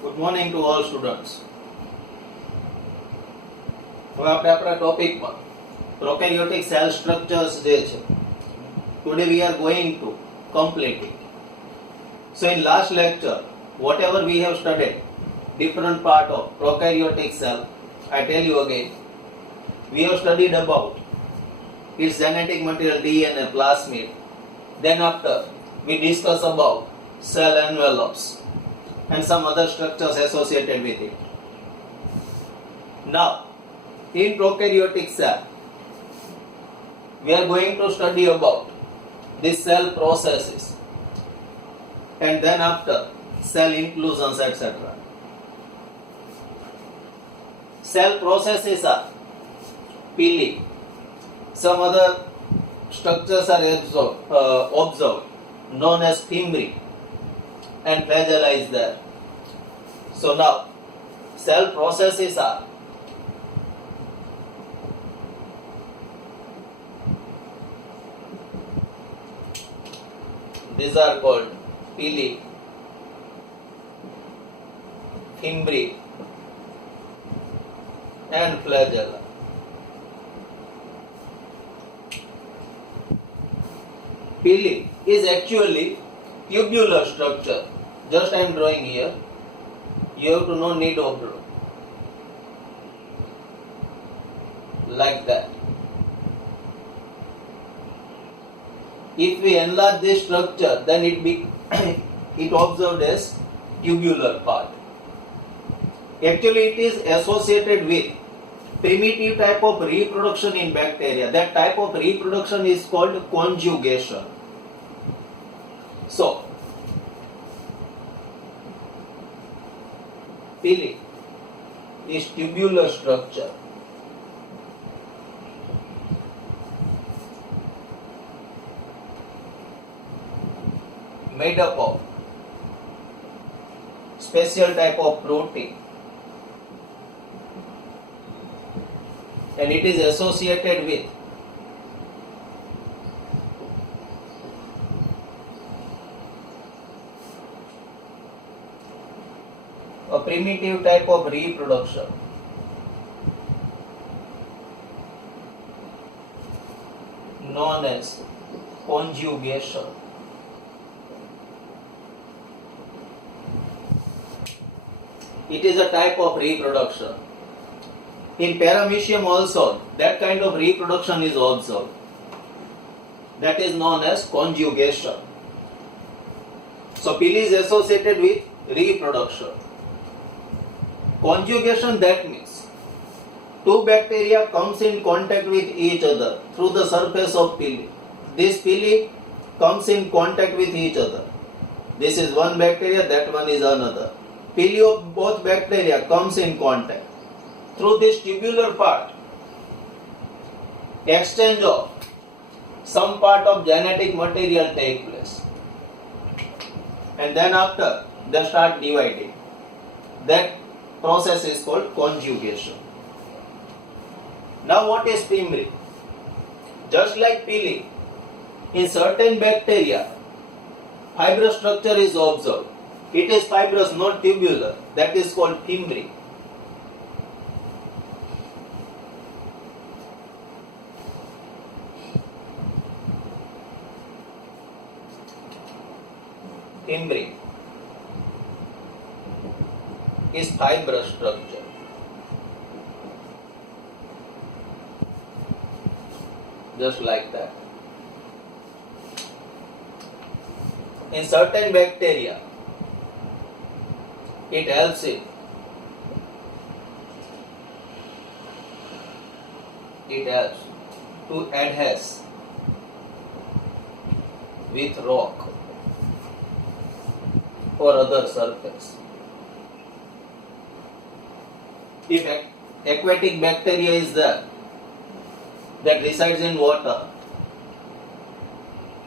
Good morning to all students. હવે આપણે આપણા ટોપિકમાં પ્રોકેરિયોટિક સેલ સ્ટ્રક્ચર્સ જે છે today we are going to complete it. So in last lecture whatever we have studied different part of prokaryotic cell, I tell you again, we have studied about its genetic material DNA, plasmid. Then after we discuss about cell envelopes and some other structures associated with it. Now, in prokaryotic cell, we are going to study about the cell processes and then after cell inclusions, etc. Cell processes are pili. Some other structures are observed, known as fimbriae and flagella is there. So now, cell processes are these are called pili, fimbriae and flagella. Pili is actually tubular structure. Just I am drawing here. You have to know need of draw. Like that. If we enlarge this structure, then it observed as tubular part. Actually, it is associated with primitive type of reproduction in bacteria. That type of reproduction is called conjugation. So, pili is tubular structure. Made up of special type of protein, and it is associated with a primitive type of reproduction known as conjugation. It is a type of reproduction. In Paramecium also, that kind of reproduction is observed. That is known as conjugation. So, pili is associated with reproduction. Conjugation, that means two bacteria comes in contact with each other through the surface of pili. This pili comes in contact with each other. This is one bacteria, that one is another. Pili of both bacteria comes in contact. Through this tubular part, exchange of some part of genetic material take place. And then after, they start dividing. That process is called conjugation. Now what is fimbriae? Just like pili, in certain bacteria, fibrous structure is observed. It is fibrous, not tubular. That is called fimbriae. Fimbriae is fibrous structure. Just like that. In certain bacteria, it helps it. It helps to adhere with rock or other surface. If aquatic bacteria is there that resides in water,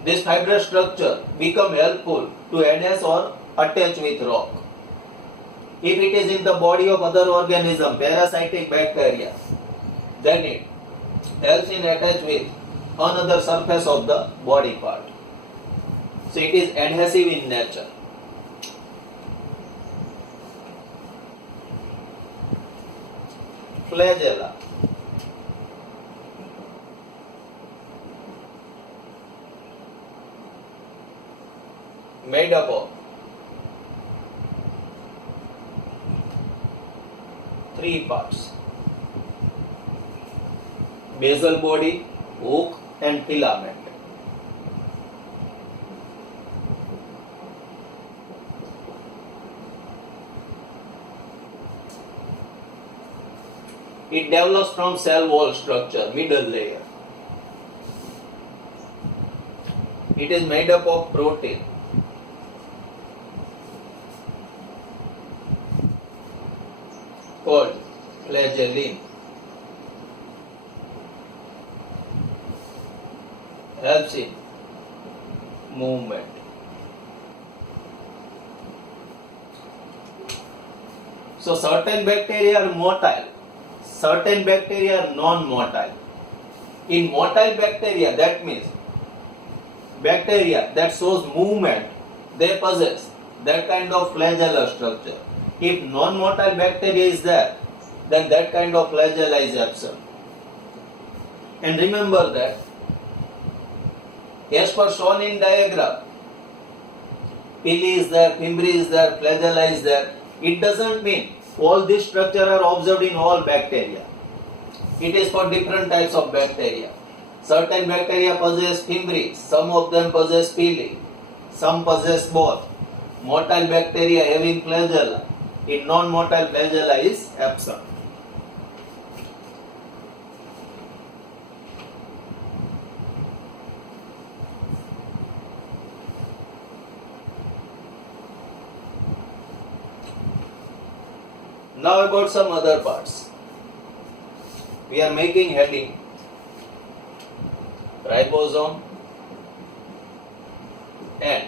this fibrous structure become helpful to adhere or attach with rock. If it is in the body of other organism, parasitic bacteria, then it helps in attach with another surface of the body part. So it is adhesive in nature. flagella. Made up of three parts: basal body, hook and filament. It develops from cell wall structure, middle layer. It is made up of protein. Called flagellin. Helps in movement. So certain bacteria are motile, certain bacteria are non-motile. In motile bacteria, that means bacteria that shows movement, they possess that kind of flagellar structure. If non-motile bacteria is there, then that kind of flagella is absent. And remember that, as per shown in diagram, pili is there, fimbri is there, flagella is there. It doesn't mean all these structures are observed in all bacteria. It is for different types of bacteria. Certain bacteria possess fimbri, some of them possess pili, some possess both. Motile bacteria having flagella, in non-motile flagella is absent. Now about some other parts. We are making heading ribosome and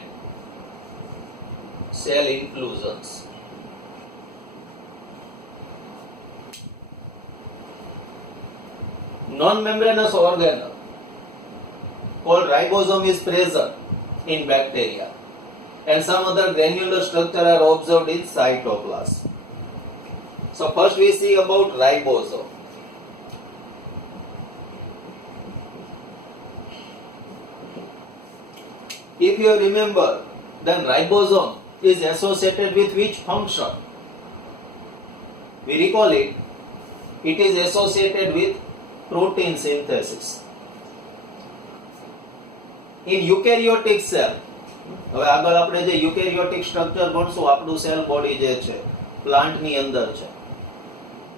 cell inclusions. Non-membranous organelle called ribosome is present in bacteria, and some other granular structure are observed in cytoplasm. So first we see about ribosome. If you remember, then ribosome is associated with which function? We recall it. It is associated with protein synthesis. In eukaryotic cell, હવે આગળ આપણે જે eukaryotic structure ભણશું, આપણું cell body જે છે plant ની અંદર છે.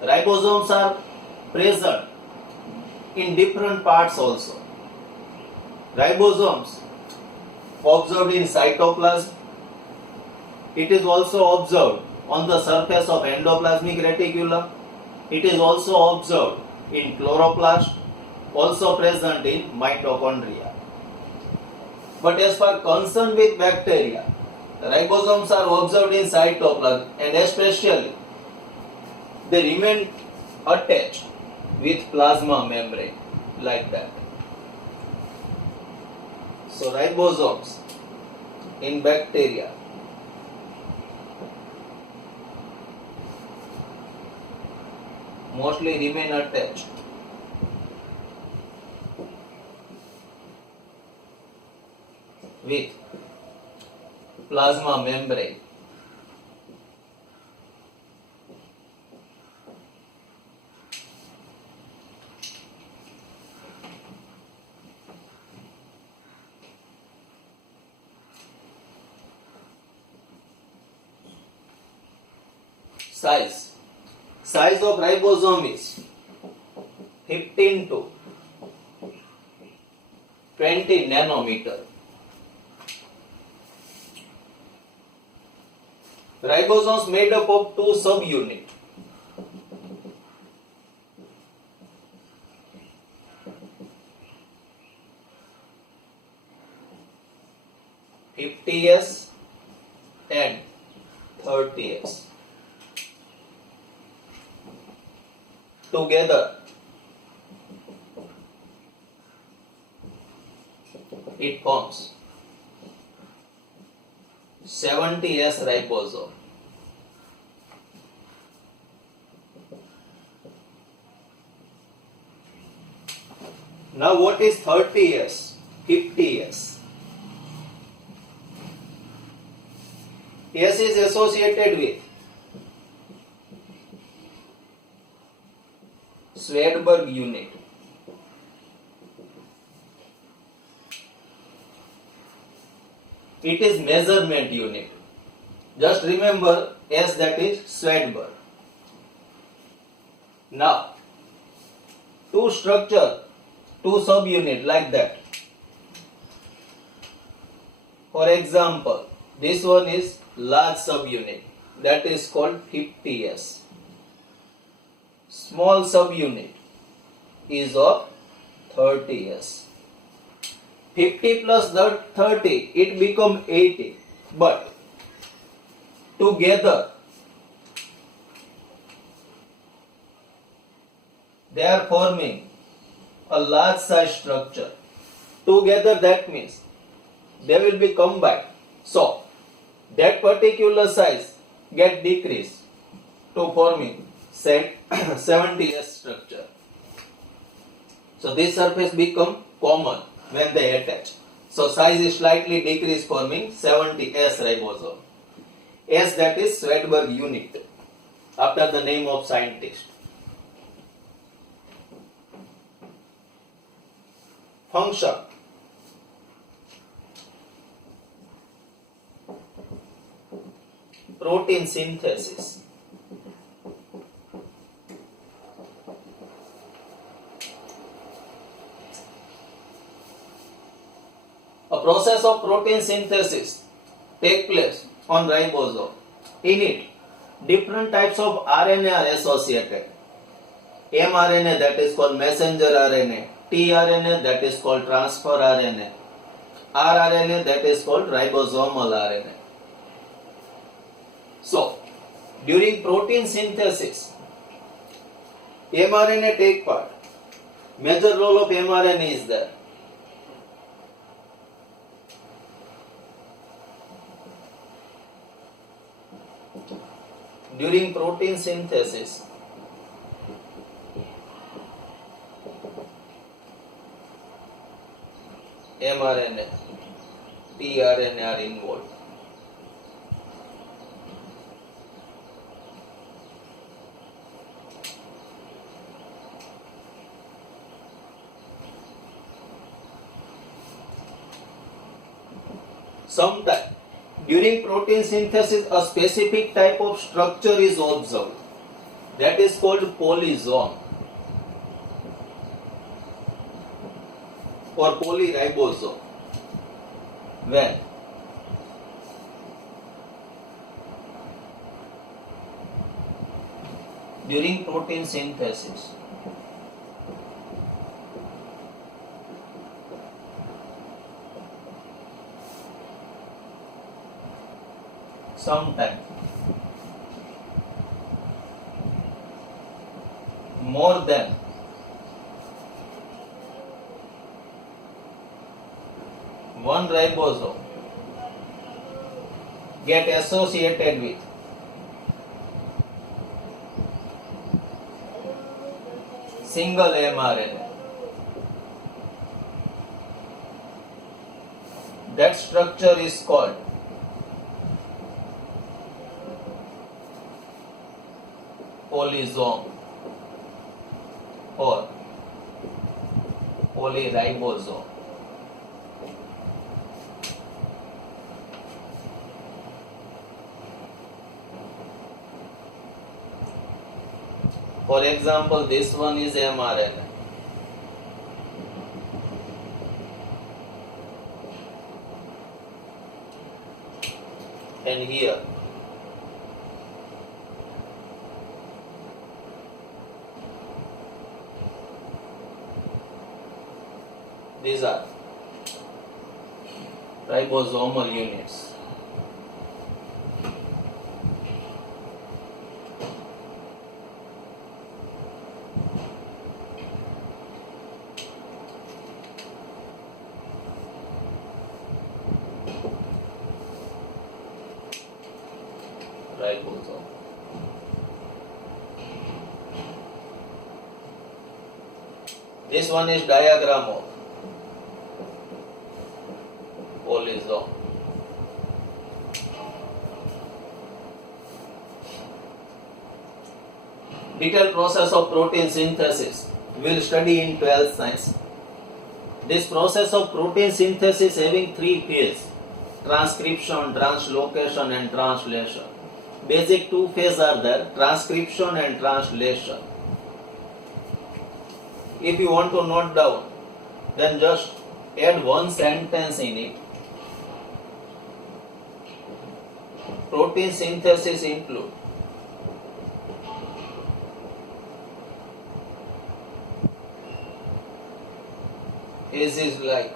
Ribosomes are present in different parts also. Ribosomes observed in cytoplasm. It is also observed on the surface of endoplasmic reticulum. It is also observed in chloroplast, also present in mitochondria. But as far concerned with bacteria, ribosomes are observed in cytoplasm, and especially they remain attached with plasma membrane like that. So ribosomes in bacteria mostly remain attached with plasma membrane. Size of ribosome is 15 to 20 nanometer. Ribosomes made up of two subunits. (50S) and 30S. Together, it forms 70S ribosome. Now what is 30S? 50S. S is associated with Swedberg unit. It is measurement unit. Just remember S, that is Swedberg. Now, two structure, two subunit like that. For example, this one is large subunit, that is called 50S. Small subunit is of 30S. 50 plus 30, it become 80. But together they are forming a large size structure. Together, that means they will be combined. So that particular size get decreased to forming say 70S structure. So this surface become common when they attach. So size is slightly decreased, forming 70S ribosome. S, that is Swedberg unit, after the name of scientist. Function. Protein synthesis. A process of protein synthesis take place on ribosome. In it, different types of RNA are associated. mRNA, that is called messenger RNA, tRNA, that is called transfer RNA, rRNA, that is called ribosomal RNA. So, during protein synthesis, mRNA take part. Major role of mRNA is there. During protein synthesis, mRNA, tRNA are involved. Sometimes during protein synthesis, a specific type of structure is observed. That is called polysome or polyribosome. When during protein synthesis, sometimes more than one ribosome get associated with single mRNA. That structure is called polysome or polyribosome. For example, this one is mRNA. And here these are ribosomal units. Ribosome. This one is diagram of polysome. Detailed process of protein synthesis we'll study in 12th science. This process of protein synthesis having three phases: transcription, translocation and translation. Basic two phases are there: transcription and translation. If you want to note down, then just add one sentence in it. Protein synthesis include is like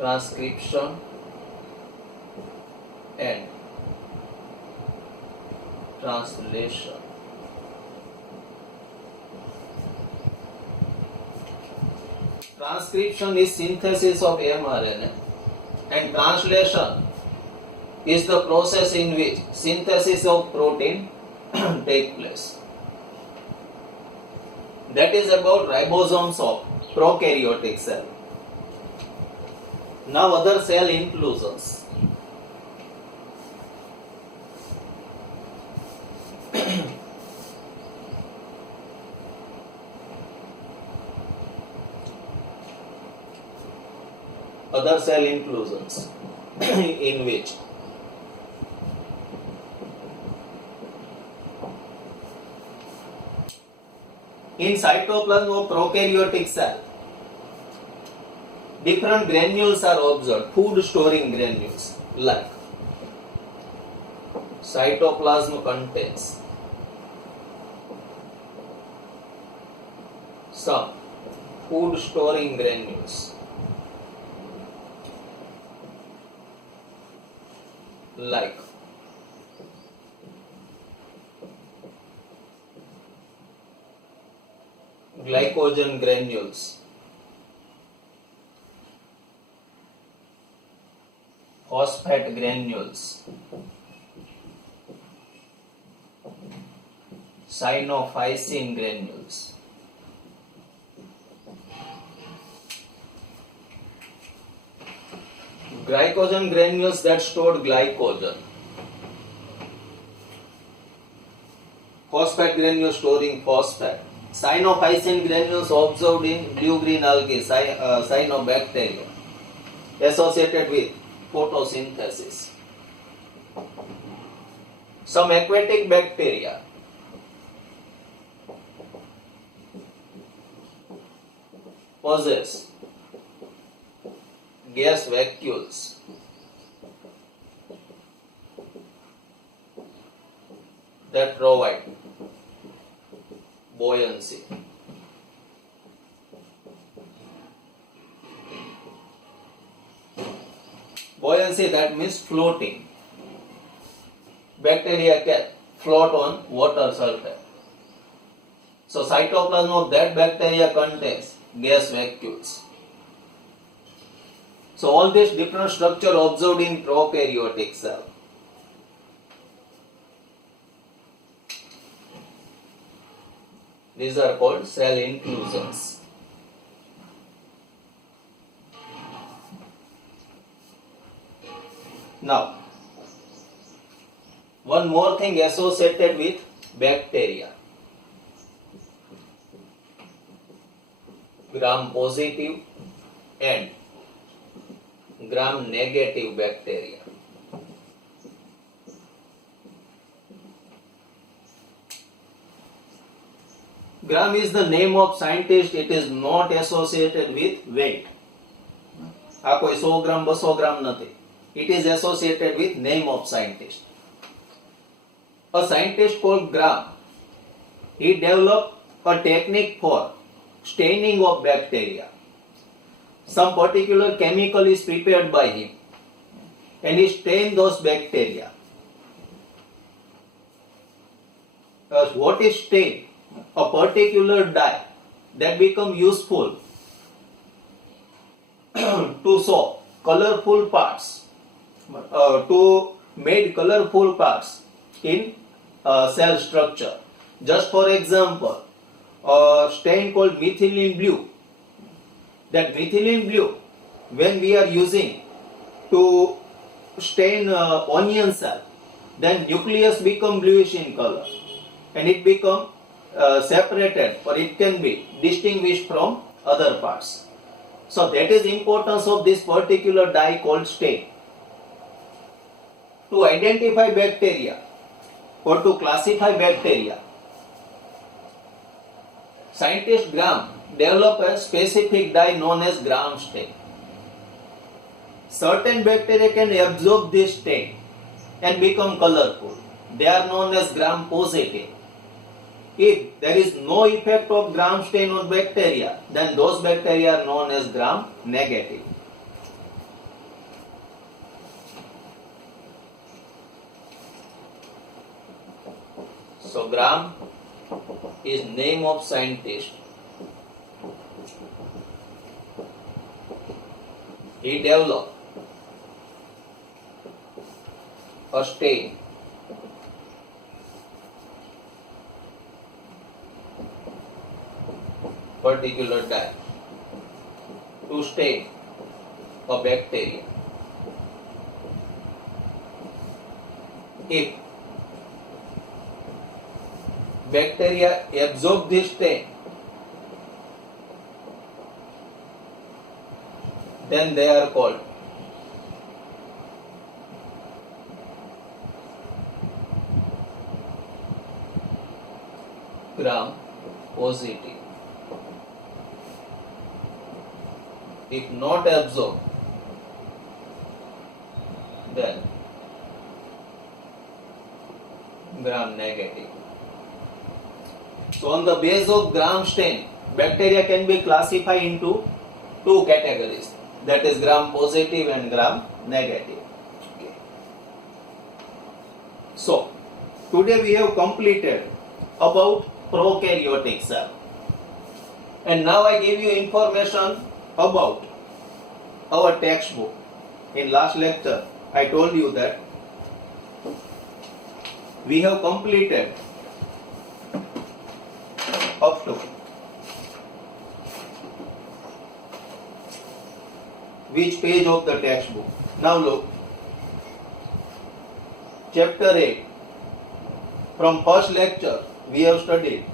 transcription and translation. Transcription is synthesis of mRNA and translation is the process in which synthesis of protein take place. That is about ribosomes of prokaryotic cell. Now other cell inclusions. Other cell inclusions in which in cytoplasm of prokaryotic cell, different granules are observed, food storing granules, like cytoplasm contains some food storing granules like glycogen granules, phosphate granules, cyanophycin granules. Glycogen granules that stored glycogen. Phosphate granules storing phosphate. Cyanophycin granules observed in blue-green algae, cyanobacteria, associated with photosynthesis. Some aquatic bacteria possess gas vacuoles that provide buoyancy. Buoyancy, that means floating. Bacteria can float on water surface. So cytoplasm of that bacteria contains gas vacuoles. So all this different structure observed in prokaryotic cell. These are called cell inclusions. Now, one more thing associated with bacteria. Gram positive and gram negative bacteria. Gram is the name of scientist, it is not associated with weight. આ કોઈ 100 ગ્રામ 200 ગ્રામ નથી. It is associated with name of scientist. A scientist called Gram, he developed a technique for staining of bacteria. Some particular chemical is prepared by him and he stains those bacteria. What is stain? A particular dye that become useful to show colorful parts, to made colorful parts in cell structure. Just for example, a stain called methylene blue. That methylene blue, when we are using to stain onion cell, then nucleus become bluish in color and it become separated, or it can be distinguished from other parts. So that is importance of this particular dye called stain. To identify bacteria or to classify bacteria, scientist Gram developed a specific dye known as Gram stain. Certain bacteria can absorb this stain and become colorful. They are known as Gram positive. If there is no effect of Gram stain on bacteria, then those bacteria are known as Gram negative. So Gram is name of scientist. He developed a stain particular dye to stain a bacteria. If bacteria absorb this stain, then they are called Gram positive. If not absorbed, then Gram negative. So on the base of Gram stain, bacteria can be classified into two categories, that is Gram positive and Gram negative. Okay. So today we have completed about prokaryotic cell, and now I give you information about our textbook. In last lecture I told you that we have completed up to which page of the textbook? Now look, chapter 8. From first lecture we have studied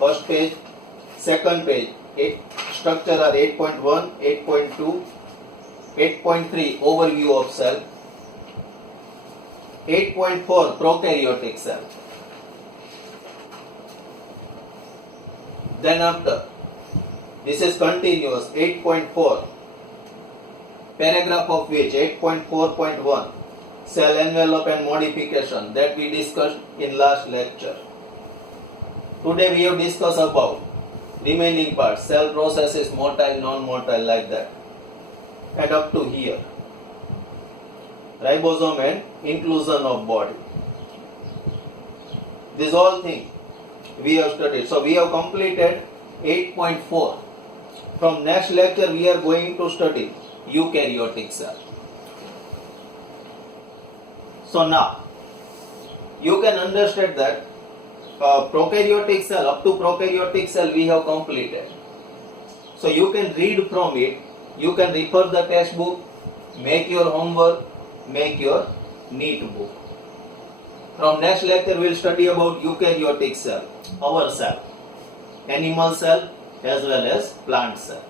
first page, second page, structure are 8.1, 8.2, 8.3 overview of cell, 8.4 prokaryotic cell. Then after, this is continuous, 8.4, paragraph of which 8.4.1 cell envelope and modification, that we discussed in last lecture. Today we have discussed about remaining parts, cell processes, motile, non-motile, like that, and up to here, ribosome and inclusion of body. This all thing we have studied. So we have completed 8.4. From next lecture we are going to study eukaryotic cell. So now you can understand that prokaryotic cell, up to prokaryotic cell we have completed. So you can read from it, you can refer the textbook, make your homework, make your neat book. From next lecture we will study about eukaryotic cell, our cell, animal cell as well as plant cell.